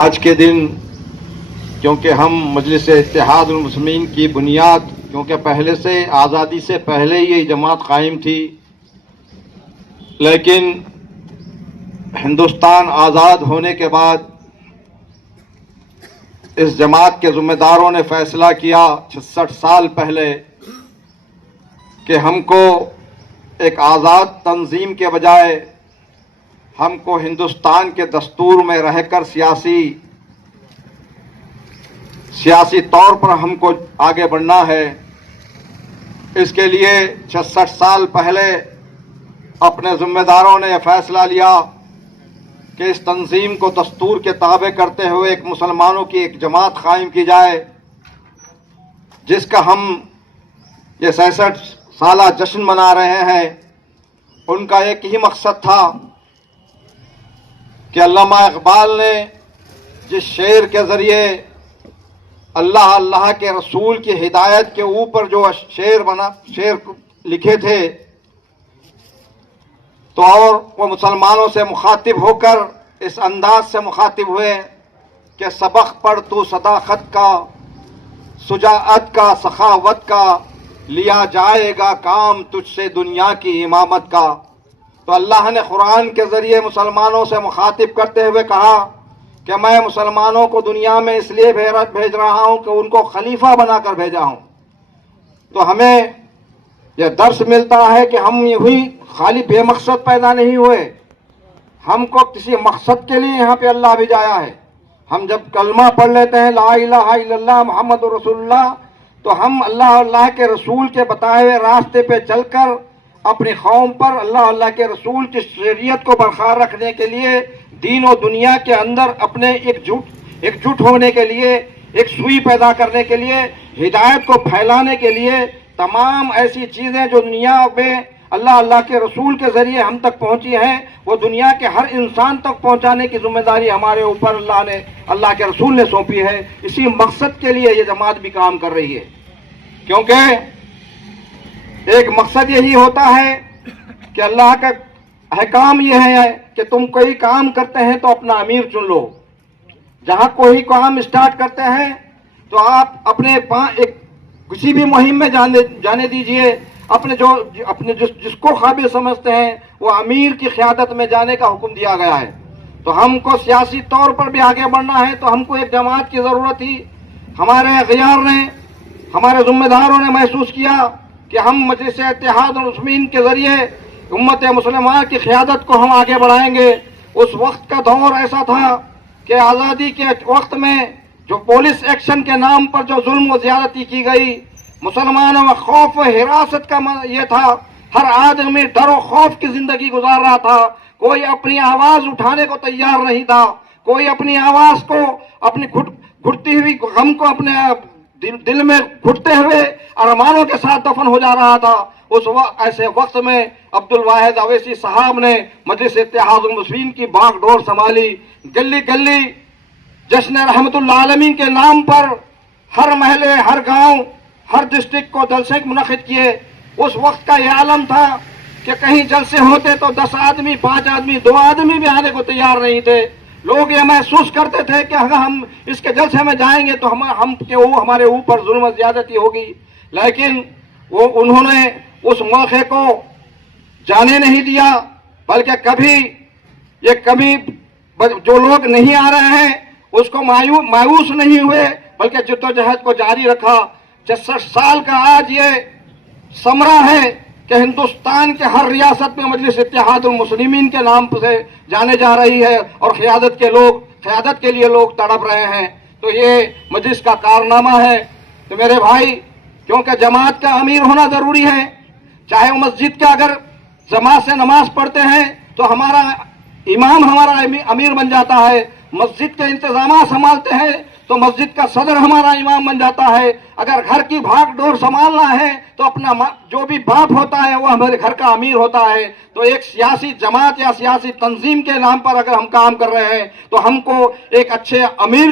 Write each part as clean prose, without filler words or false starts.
آج کے دن کیونکہ ہم مجلس اتحاد المسلمین کی بنیاد کیونکہ پہلے سے آزادی سے پہلے یہ جماعت قائم تھی، لیکن ہندوستان آزاد ہونے کے بعد اس جماعت کے ذمہ داروں نے فیصلہ کیا 66 سال پہلے کہ ہم کو ایک آزاد تنظیم کے بجائے ہم کو ہندوستان کے دستور میں رہ کر سیاسی طور پر ہم کو آگے بڑھنا ہے۔ اس کے لیے 66 سال پہلے اپنے ذمہ داروں نے یہ فیصلہ لیا کہ اس تنظیم کو دستور کے تابع کرتے ہوئے ایک مسلمانوں کی ایک جماعت قائم کی جائے، جس کا ہم یہ 66 سالہ جشن منا رہے ہیں۔ ان کا ایک ہی مقصد تھا کہ علامہ اقبال نے جس شعر کے ذریعے اللہ کے رسول کی ہدایت کے اوپر جو شعر لکھے تھے، تو اور وہ مسلمانوں سے مخاطب ہو کر اس انداز سے مخاطب ہوئے کہ سبق پڑھ تو صداقت کا، شجاعت کا، سخاوت کا، لیا جائے گا کام تجھ سے دنیا کی امامت کا۔ تو اللہ نے قرآن کے ذریعے مسلمانوں سے مخاطب کرتے ہوئے کہا کہ میں مسلمانوں کو دنیا میں اس لیے بھیج رہا ہوں کہ ان کو خلیفہ بنا کر بھیجا ہوں۔ تو ہمیں یہ درس ملتا ہے کہ ہم یہی خالی بے مقصد پیدا نہیں ہوئے، ہم کو کسی مقصد کے لیے یہاں پہ اللہ بھیجایا ہے۔ ہم جب کلمہ پڑھ لیتے ہیں لا الہ الا اللہ محمد رسول اللہ، تو ہم اللہ کے رسول کے بتائے ہوئے راستے پہ چل کر اپنی قوم پر اللہ کے رسول کی شریعت کو برقرار رکھنے کے لیے، دین و دنیا کے اندر اپنے ایک جٹ ہونے کے لیے، ایک سوئی پیدا کرنے کے لیے، ہدایت کو پھیلانے کے لیے، تمام ایسی چیزیں جو دنیا میں اللہ کے رسول کے ذریعے ہم تک پہنچی ہیں، وہ دنیا کے ہر انسان تک پہنچانے کی ذمہ داری ہمارے اوپر اللہ کے رسول نے سونپی ہے۔ اسی مقصد کے لیے یہ جماعت بھی کام کر رہی ہے، کیونکہ ایک مقصد یہی ہوتا ہے کہ اللہ کا احکام یہ ہے کہ تم کوئی کام کرتے ہیں تو اپنا امیر چن لو۔ جہاں کوئی کام اسٹارٹ کرتے ہیں تو آپ اپنے کسی بھی مہم میں جانے دیجئے، جس کو قابل سمجھتے ہیں وہ امیر کی قیادت میں جانے کا حکم دیا گیا ہے۔ تو ہم کو سیاسی طور پر بھی آگے بڑھنا ہے تو ہم کو ایک جماعت کی ضرورت تھی۔ ہمارے اغیار نے، ہمارے ذمہ داروں نے محسوس کیا کہ ہم مجلس اتحاد المسلمین کے ذریعے امت مسلمہ کی قیادت کو ہم آگے بڑھائیں گے۔ اس وقت کا دور ایسا تھا کہ آزادی کے وقت میں جو پولیس ایکشن کے نام پر جو ظلم و زیادتی کی گئی، مسلمانوں میں خوف و حراست کا یہ تھا، ہر آدمی ڈر و خوف کی زندگی گزار رہا تھا، کوئی اپنی آواز اٹھانے کو تیار نہیں تھا، کوئی اپنی آواز کو، اپنی گھٹتی ہوئی غم کو اپنے دل میں گھٹتے ہوئے ارمانوں کے ساتھ دفن ہو جا رہا تھا۔ اس وقت ایسے وقت میں عبدالواحد اویسی صاحب نے مجلس اتحاد المسلمین کی باغ ڈور سنبھالی، گلی گلی جشن رحمت اللہ عالمین کے نام پر ہر محلے، ہر گاؤں، ہر ڈسٹرکٹ کو جلسے منعقد کیے۔ اس وقت کا یہ عالم تھا کہ کہیں جلسے ہوتے تو 10 آدمی، 5 آدمی، 2 آدمی بھی آنے کو تیار نہیں تھے۔ لوگ یہ محسوس کرتے تھے کہ اگر ہم اس کے جلسے میں جائیں گے تو ہمارے اوپر ظلم و زیادتی ہوگی، لیکن انہوں نے اس موقع کو جانے نہیں دیا، بلکہ کبھی جو لوگ نہیں آ رہے ہیں اس کو مایوس نہیں ہوئے، بلکہ جدوجہد کو جاری رکھا۔ 66 سال کا آج یہ ثمرہ ہے کہ ہندوستان کے ہر ریاست میں مجلس اتحاد المسلمین کے نام سے جانے جا رہی ہے، اور قیادت کے لیے لوگ تڑپ رہے ہیں۔ تو یہ مجلس کا کارنامہ ہے۔ تو میرے بھائی، کیونکہ جماعت کا امیر ہونا ضروری ہے، چاہے وہ مسجد کا اگر جماعت سے نماز پڑھتے ہیں تو ہمارا امام ہمارا امیر بن جاتا ہے، مسجد کے انتظامات سنبھالتے ہیں تو مسجد کا صدر ہمارا امام بن جاتا ہے، اگر گھر کی بھاگ ڈور سنبھالنا ہے تو اپنا جو بھی باپ ہوتا ہے وہ ہمارے گھر کا امیر ہوتا ہے۔ تو ایک سیاسی جماعت یا سیاسی تنظیم کے نام پر اگر ہم کام کر رہے ہیں تو ہم کو ایک اچھے امیر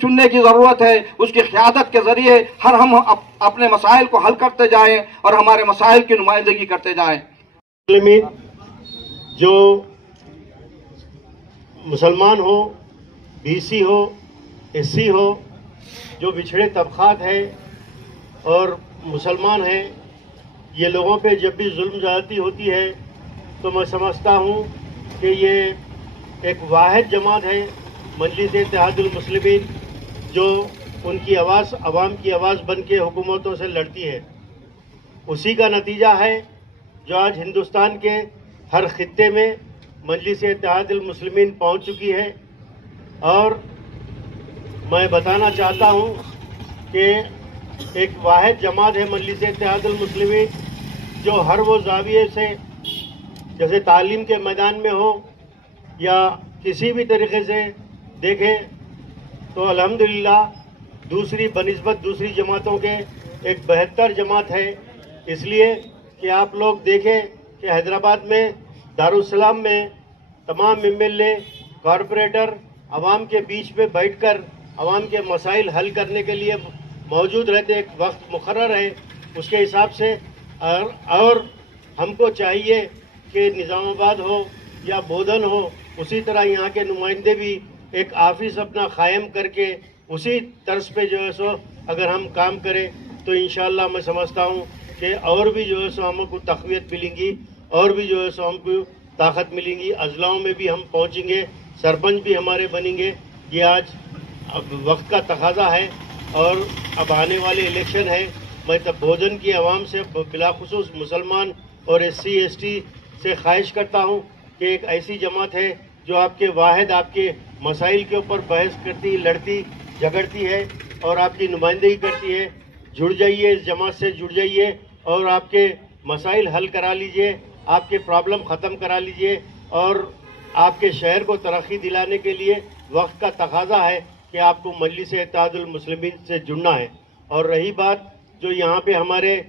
چننے کی ضرورت ہے، اس کی قیادت کے ذریعے ہم اپنے مسائل کو حل کرتے جائیں اور ہمارے مسائل کی نمائندگی کرتے جائیں۔ جو مسلمان ہو BC ہو, SC ہو, جو بچھڑے طبقات ہیں اور مسلمان ہیں، یہ لوگوں پہ جب بھی ظلم زیادتی ہوتی ہے تو میں سمجھتا ہوں کہ یہ ایک واحد جماعت ہے، مجلس اتحاد المسلمین، جو ان کی آواز، عوام کی آواز بن کے حکومتوں سے لڑتی ہے۔ اسی کا نتیجہ ہے جو آج ہندوستان کے ہر خطے میں مجلس اتحاد المسلمین پہنچ چکی ہے۔ اور میں بتانا چاہتا ہوں کہ ایک واحد جماعت ہے مجلس اتحاد المسلمین، جو ہر وہ زاویے سے، جیسے تعلیم کے میدان میں ہو یا کسی بھی طریقے سے دیکھیں تو الحمدللہ دوسری بنسبت دوسری جماعتوں کے ایک بہتر جماعت ہے۔ اس لیے کہ آپ لوگ دیکھیں کہ حیدرآباد میں دارالسلام میں تمام MLA، کارپوریٹر عوام کے بیچ میں بیٹھ کر عوام کے مسائل حل کرنے کے لیے موجود رہتے، ایک وقت مقرر ہے اس کے حساب سے۔ اور ہم کو چاہیے کہ نظام آباد ہو یا بودھن ہو، اسی طرح یہاں کے نمائندے بھی ایک آفس اپنا قائم کر کے اسی طرز پہ جو ہے سو اگر ہم کام کریں تو انشاءاللہ میں سمجھتا ہوں کہ اور بھی جو ہے سو ہم کو تقویت ملیں گی، اور بھی جو ہے سو ہم کو طاقت ملیں گی، اضلاعوں میں بھی ہم پہنچیں گے، سرپنچ بھی ہمارے بنیں گے۔ یہ آج اب وقت کا تقاضا ہے اور اب آنے والے الیکشن ہے۔ میں تب بھوجن کی عوام سے بلاخصوص مسلمان اور SC ST سے خواہش کرتا ہوں کہ ایک ایسی جماعت ہے جو آپ کے واحد آپ کے مسائل کے اوپر بحث کرتی، لڑتی، جھگڑتی ہے اور آپ کی نمائندگی کرتی ہے۔ جڑ جائیے، اس جماعت سے جڑ جائیے اور آپ کے مسائل حل کرا لیجئے، آپ کے پرابلم ختم کرا لیجئے، اور آپ کے شہر کو ترقی دلانے کے لیے وقت کا تقاضا ہے کہ آپ کو مجلس اتحاد المسلمین سے جڑنا ہے۔ اور رہی بات جو یہاں پہ ہمارے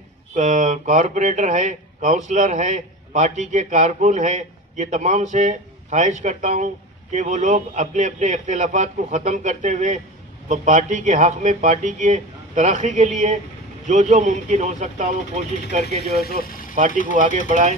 کارپوریٹر ہے، کاؤنسلر ہے، پارٹی کے کارکن ہیں، یہ تمام سے خواہش کرتا ہوں کہ وہ لوگ اپنے اپنے اختلافات کو ختم کرتے ہوئے پارٹی کے حق میں، پارٹی کے ترقی کے لیے جو ممکن ہو سکتا وہ کوشش کر کے جو ہے سو پارٹی کو آگے بڑھائیں۔